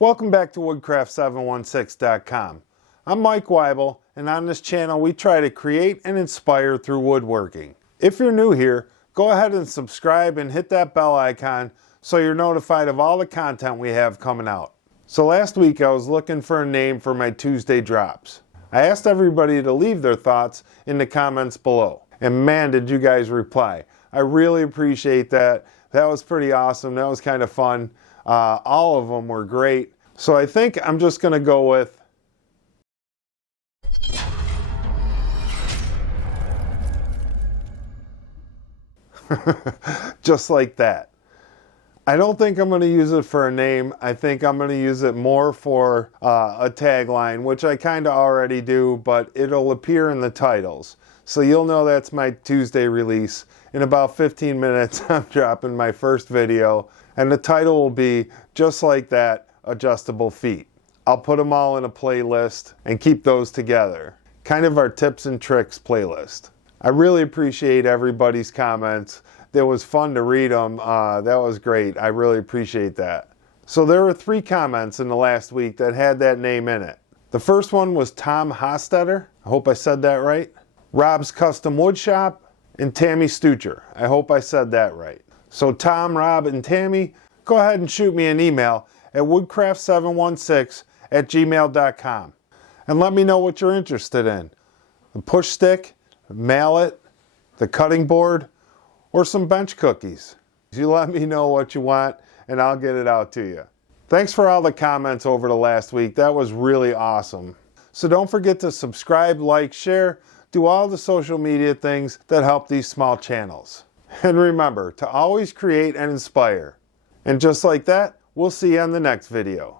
Welcome back to woodcraft716.com. I'm Mike Weibel, and on this channel we try to create and inspire through woodworking. If you're new here, go ahead and subscribe and hit that bell icon so you're notified of all the content we have coming out. So last week I was looking for a name for my Tuesday drops. I asked everybody to leave their thoughts in the comments below. And man, did you guys reply. I really appreciate that. That was pretty awesome. That was kind of fun. All of them were great. So I think I'm just going to go with just like that. I don't think I'm going to use it for a name. I think I'm going to use it more for a tagline, which I kind of already do, but it'll appear in the titles. So you'll know that's my Tuesday release. In about 15 minutes, I'm dropping my first video, and the title will be Just Like That, Adjustable Feet. I'll put them all in a playlist and keep those together. Kind of our tips and tricks playlist. I really appreciate everybody's comments. It was fun to read them. That was great. I really appreciate that. So there were 3 comments in the last week that had that name in it. The first one was Tom Hostetter. I hope I said that right. Rob's Custom Wood Shop, and Tammy Stucher. I hope I said that right. So Tom, Rob, and Tammy, go ahead and shoot me an email at woodcraft716@gmail.com and let me know what you're interested in. The push stick, the mallet, the cutting board, or some bench cookies. You let me know what you want and I'll get it out to you. Thanks for all the comments over the last week. That was really awesome. So don't forget to subscribe, like, share, do all the social media things that help these small channels. And remember to always create and inspire. And just like that, we'll see you on the next video.